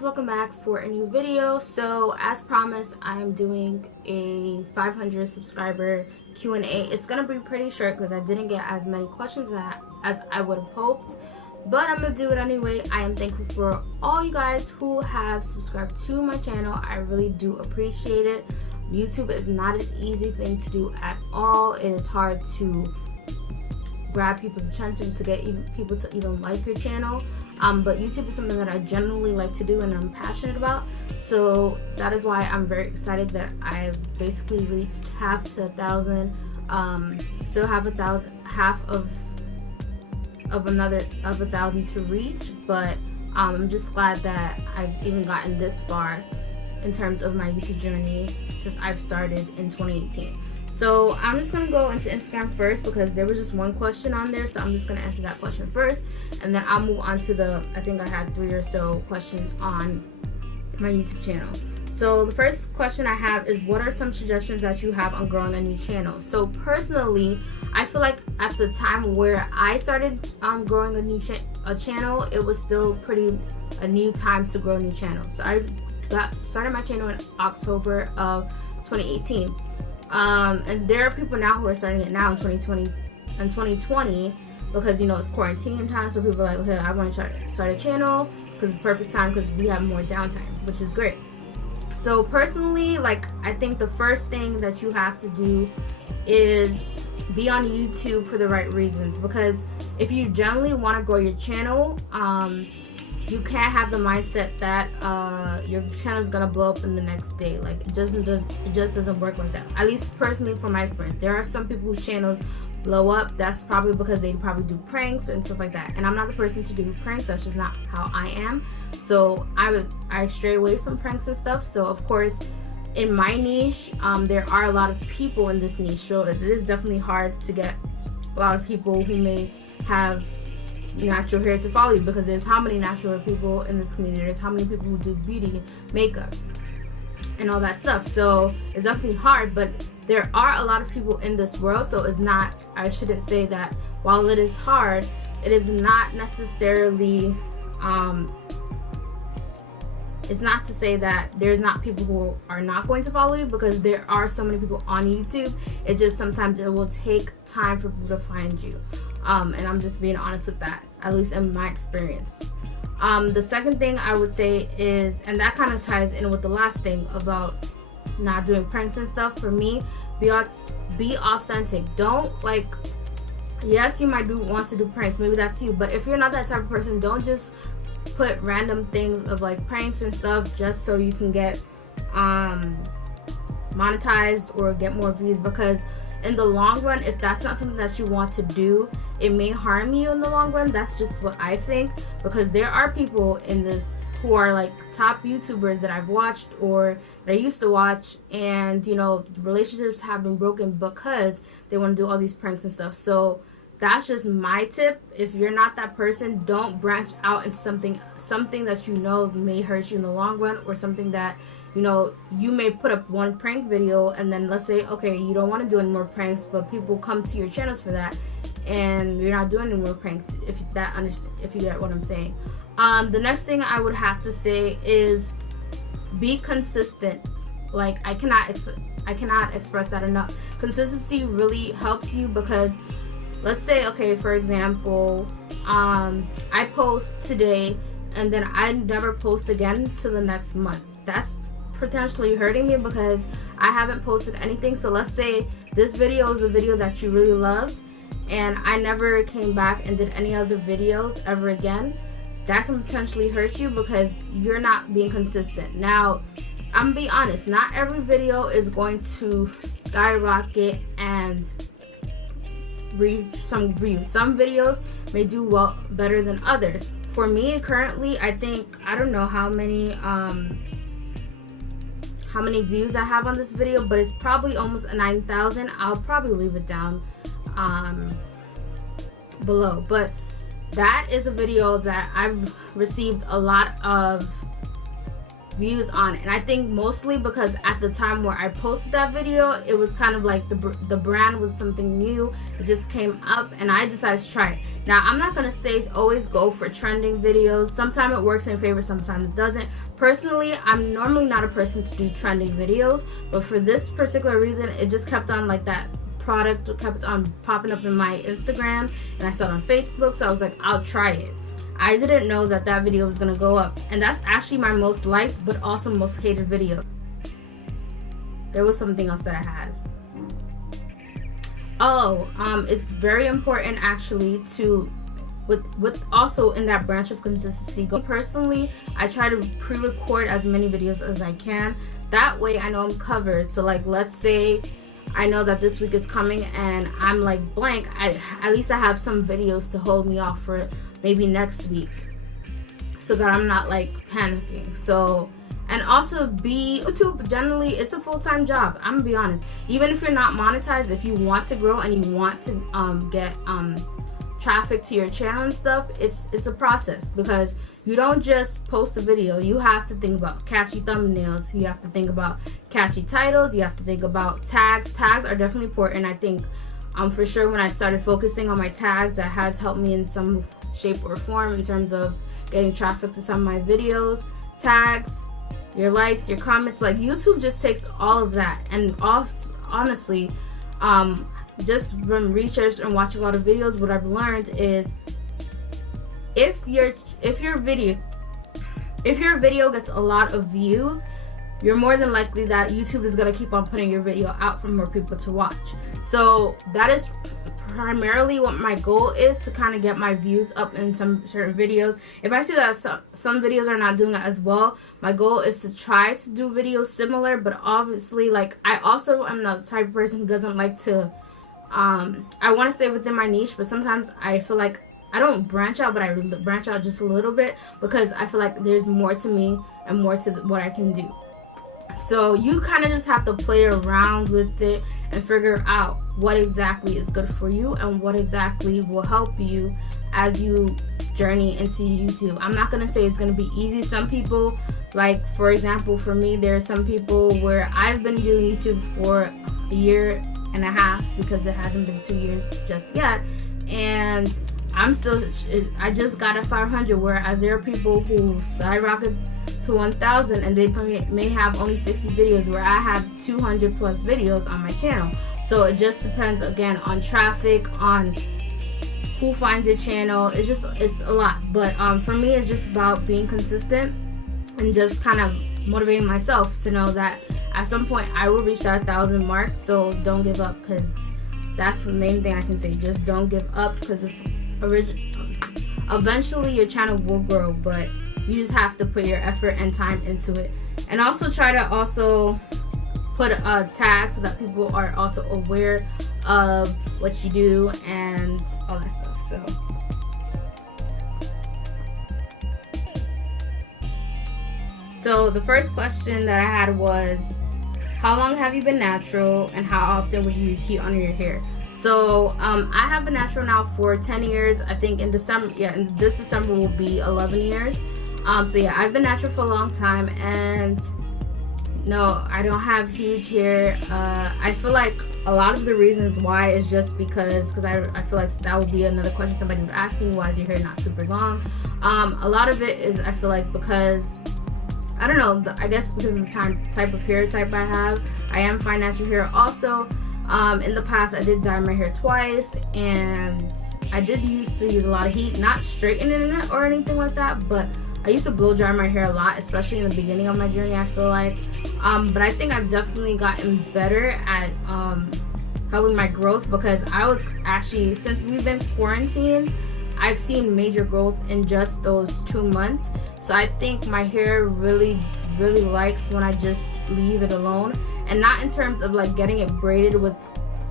guys, welcome back for a new video. So as promised, I'm doing a 500 subscriber Q&A. It's gonna be pretty short because I didn't get as many questions as I would have hoped, but I'm gonna do it anyway. I am thankful for all you guys who have subscribed to my channel. I really do appreciate it. YouTube is not an easy thing to do at all. It is hard to grab people's attention to get people to even like your channel, but YouTube is something that I genuinely like to do and I'm passionate about. So that is why I'm very excited that I've basically reached half to 1,000. Still have half of 1,000 to reach, but I'm just glad that I've even gotten this far in terms of my YouTube journey since I've started in 2018. So I'm just going to go into Instagram first because there was just one question on there. So I'm just going to answer that question first. And then I'll move on to I think I had 3 or so questions on my YouTube channel. So the first question I have is, what are some suggestions that you have on growing a new channel? So personally, I feel like at the time where I started growing a new channel, it was still a new time to grow a new channel. So I started my channel in October of 2018. And there are people now who are starting it now in 2020 because, you know, it's quarantine time, so people are like, okay, I want to start a channel because it's perfect time because we have more downtime, which is great. So personally, like, I think the first thing that you have to do is be on YouTube for the right reasons, because if you generally want to grow your channel, you can't have the mindset that your channel is gonna blow up in the next day. Like, it just doesn't work like that. At least personally, from my experience, there are some people whose channels blow up. That's probably because they probably do pranks and stuff like that. And I'm not the person to do pranks. That's just not how I am. So I stray away from pranks and stuff. So of course, in my niche, there are a lot of people in this niche. So it is definitely hard to get a lot of people who may have natural hair to follow you, because there's how many natural hair people in this community, there's how many people who do beauty, makeup, and all that stuff. So it's definitely hard, but there are a lot of people in this world. So it's not, I shouldn't say that while it is hard, it is not necessarily it's not to say that there's not people who are not going to follow you, because there are so many people on YouTube. It just sometimes it will take time for people to find you. And I'm just being honest with that, at least in my experience. The second thing I would say is, and that kind of ties in with the last thing about not doing pranks and stuff, for me, be authentic. Don't, like, yes, you might want to do pranks, maybe that's you, but if you're not that type of person, don't just put random things of like pranks and stuff just so you can get monetized or get more views, because in the long run, if that's not something that you want to do, it may harm you in the long run. That's just what I think, because there are people in this who are like top YouTubers that I've watched or that I used to watch, and, you know, relationships have been broken because they want to do all these pranks and stuff. So that's just my tip. If you're not that person, don't branch out into something that you know may hurt you in the long run, or something that, you know, you may put up one prank video and then let's say, okay, you don't want to do any more pranks, but people come to your channels for that, and you're not doing any more pranks, if you get what I'm saying. The next thing I would have to say is be consistent. Like, I cannot express that enough. Consistency really helps you, because let's say, okay, for example, I post today and then I never post again to the next month. That's potentially hurting me because I haven't posted anything. So let's say this video is a video that you really loved and I never came back and did any other videos ever again. That can potentially hurt you because you're not being consistent. Now, I'm gonna be honest, not every video is going to skyrocket and reach some views. Some videos may do better than others. For me currently, I think, I don't know how many views I have on this video, but it's probably almost 9,000. I'll probably leave it down below, but that is a video that I've received a lot of views on it. And I think mostly because at the time where I posted that video, it was kind of like the brand was something new. It just came up and I decided to try it. Now, I'm not gonna say always go for trending videos. Sometimes it works in favor, sometimes it doesn't. Personally, I'm normally not a person to do trending videos, but for this particular reason, it just kept on like that product kept on popping up in my Instagram, and I saw it on Facebook, so I was like, I'll try it. I didn't know that that video was gonna go up, and that's actually my most liked but also most hated video. There was something else that I had. It's very important actually to with also in that branch of consistency. Personally, I try to pre-record as many videos as I can. That way I know I'm covered. So like, let's say I know that this week is coming and I'm like blank, at least I have some videos to hold me off for maybe next week, so that I'm not like panicking. So, and also YouTube, generally it's a full-time job. I'm gonna be honest, even if you're not monetized, if you want to grow and you want to get traffic to your channel and stuff, it's a process, because you don't just post a video. You have to think about catchy thumbnails, you have to think about catchy titles, you have to think about tags. Tags are definitely important. I think for sure when I started focusing on my tags, that has helped me in some shape or form in terms of getting traffic to some of my videos. Tags, your likes, your comments, like YouTube just takes all of that. And honestly, just from research and watching a lot of videos, what I've learned is if your video gets a lot of views, you're more than likely that YouTube is gonna keep on putting your video out for more people to watch. So that is primarily what my goal is, to kind of get my views up in some certain videos. If I see that some videos are not doing it as well, my goal is to try to do videos similar. But obviously, like, I also am the type of person who doesn't like to I want to stay within my niche, but sometimes I feel like I don't branch out, but I branch out just a little bit, because I feel like there's more to me and more to what I can do. So you kind of just have to play around with it and figure out what exactly is good for you and what exactly will help you as you journey into YouTube. I'm not going to say it's going to be easy. Some people, like for example, for me, there are some people where I've been doing YouTube for a year and a half, because it hasn't been 2 years just yet, and I just got a 500, whereas there are people who skyrocket to 1,000 and they may have only 60 videos, where I have 200 plus videos on my channel. So it just depends again on traffic, on who finds your channel. It's a lot, but for me it's just about being consistent and just kind of motivating myself to know that at some point I will reach that 1,000 mark. So don't give up, because that's the main thing I can say. Just don't give up, because eventually your channel will grow, but you just have to put your effort and time into it. And also try to also put a tag so that people are also aware of what you do and all that stuff. So the first question that I had was, how long have you been natural, and how often would you use heat on your hair? So I have been natural now for 10 years. I think in this December will be 11 years. So yeah, I've been natural for a long time, and no, I don't have huge hair. I feel like a lot of the reasons why is just because I feel like that would be another question somebody would ask me, why is your hair not super long? A lot of it is, I feel like, because I don't know, I guess because of the type of hair type I have. I am fine natural hair also. In the past I did dye my hair twice, and I did used to use a lot of heat, not straightening it or anything like that, but I used to blow dry my hair a lot, especially in the beginning of my journey, I feel like. But I think I've definitely gotten better at helping my growth, because I was actually, since we've been quarantined, I've seen major growth in just those 2 months. So I think my hair really likes when I just leave it alone, and not in terms of like getting it braided with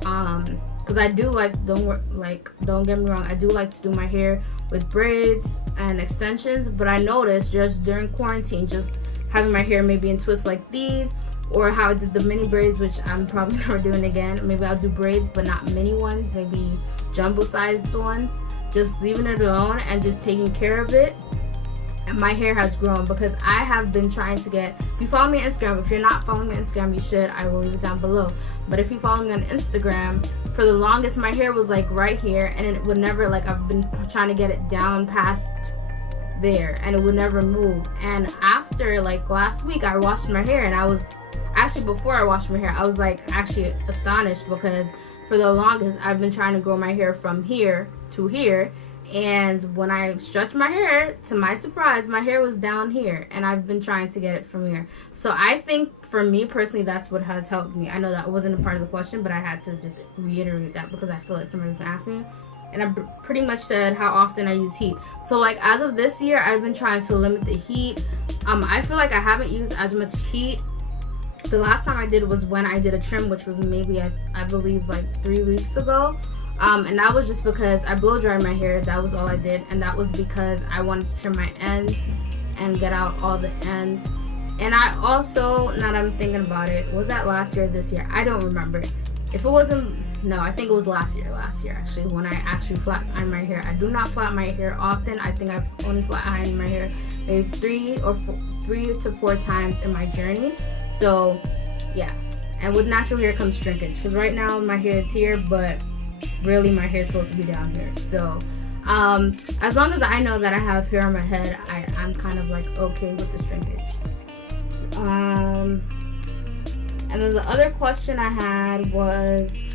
because I do like, don't get me wrong, I do like to do my hair with braids and extensions, but I noticed just during quarantine, just having my hair maybe in twists like these, or how I did the mini braids, which I'm probably never doing again. Maybe I'll do braids but not mini ones, maybe jumbo sized ones. Just leaving it alone and just taking care of it. my hair has grown, because I have been trying to get, if you follow me on Instagram, if you're not following me on Instagram, you should. I will leave it down below. But if you follow me on Instagram, for the longest my hair was like right here, and it would never, like, I've been trying to get it down past there and it would never move. And after, like, last week I washed my hair, and I was actually, before I washed my hair, I was like actually astonished, because for the longest I've been trying to grow my hair from here to here, and when I stretched my hair, to my surprise, my hair was down here, and I've been trying to get it from here. So I think for me personally, that's what has helped me. I know that wasn't a part of the question, but I had to just reiterate that because I feel like somebody was gonna ask me. And I pretty much said how often I use heat. So like as of this year, I've been trying to limit the heat. I feel like I haven't used as much heat. The last time I did was when I did a trim, which was maybe I believe like 3 weeks ago. And that was just because I blow dried my hair. That was all I did, and that was because I wanted to trim my ends and get out all the ends. And I also, now that I'm thinking about it, was that last year or this year? I don't remember. If it wasn't, no, I think it was last year actually, when I actually flat ironed my hair. I do not flat my hair often. I think I've only flat ironed my hair maybe 3 to 4 times in my journey. So yeah, and with natural hair comes shrinkage, because right now my hair is here, but really my hair is supposed to be down here. So as long as I know that I have hair on my head, I'm kind of like okay with the shrinkage. And then the other question I had was,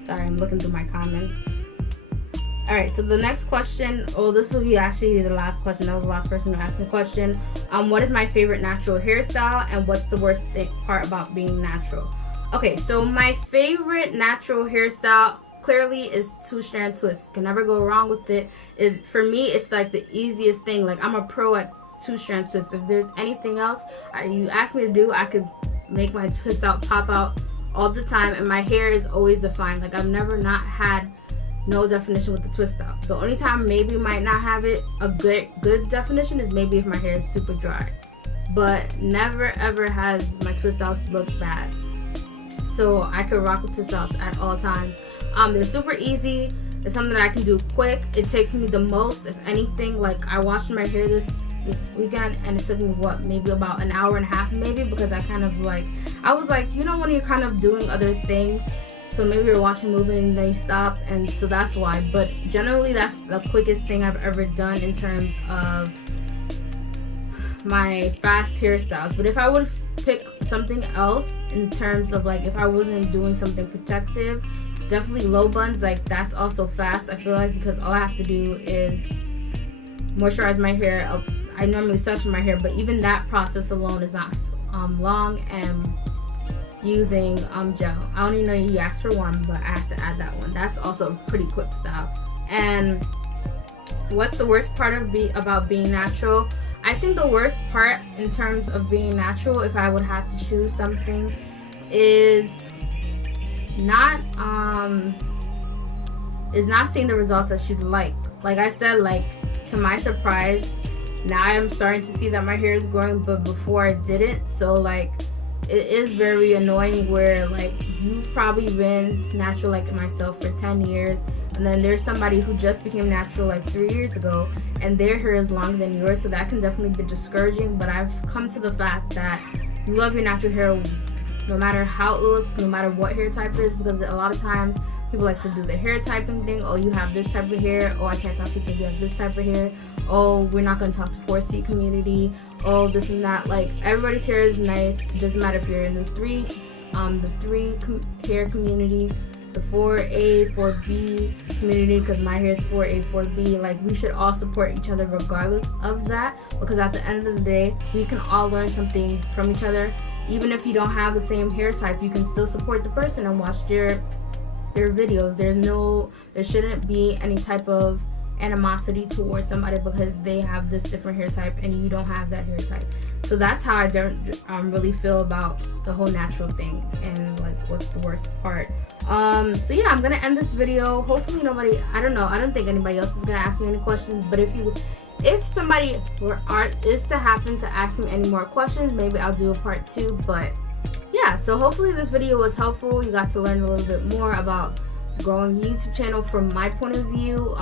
sorry, I'm looking through my comments. Alright, so the next question, this will be actually the last question. That was the last person who asked me a question. What is my favorite natural hairstyle, and what's the worst part about being natural? Okay, so my favorite natural hairstyle clearly is 2-strand twist. Can never go wrong with it. For me, it's like the easiest thing. Like, I'm a pro at 2-strand twist. If there's anything else you ask me to do, I could make my twist out pop out all the time, and my hair is always defined. Like, I've never not had no definition with the twist out. The only time maybe might not have it a good definition is maybe if my hair is super dry, but never ever has my twist outs look bad. So I could rock with twist outs at all times. They're super easy. It's something that I can do quick. It takes me the most, if anything. Like, I washed my hair this weekend, and it took me maybe about an hour and a half, maybe, because I kind of like, I was like, you know, when you're kind of doing other things, so maybe you're watching a movie and then you stop, and so that's why. But generally, that's the quickest thing I've ever done in terms of my fast hairstyles. But if I would pick something else in terms of, like, if I wasn't doing something protective, definitely low buns. Like, that's also fast, I feel like, because all I have to do is moisturize my hair. I normally section my hair, but even that process alone is not long. And using gel, I don't even know you asked for one, but I have to add that one. That's also a pretty quick style. And what's the worst part about being natural? I think the worst part in terms of being natural, if I would have to choose something, is not seeing the results that you'd like. Like I said, like, to my surprise, now I'm starting to see that my hair is growing, but before I didn't. So like, it is very annoying where, like, you've probably been natural like myself for 10 years, and then there's somebody who just became natural like 3 years ago, and their hair is longer than yours. So that can definitely be discouraging. But I've come to the fact that you love your natural hair no matter how it looks, no matter what hair type it is, because a lot of times people like to do the hair typing thing. Oh, you have this type of hair. Oh, I can't talk to people if you have this type of hair. Oh, we're not going to talk to 4C community. Oh, this and that. Like, everybody's hair is nice. It doesn't matter if you're in the 3 hair community, the 4A, 4B community, because my hair is 4A, 4B. Like, we should all support each other regardless of that, because at the end of the day, we can all learn something from each other. Even if you don't have the same hair type, you can still support the person and watch their videos. There shouldn't be any type of animosity towards somebody because they have this different hair type and you don't have that hair type. So that's how I don't really feel about the whole natural thing, and like, what's the worst part. So yeah, I'm gonna end this video. Hopefully nobody, I don't think anybody else is gonna ask me any questions, but if somebody is to happen to ask me any more questions, maybe I'll do a part 2. But yeah, so hopefully this video was helpful. You got to learn a little bit more about growing a YouTube channel from my point of view.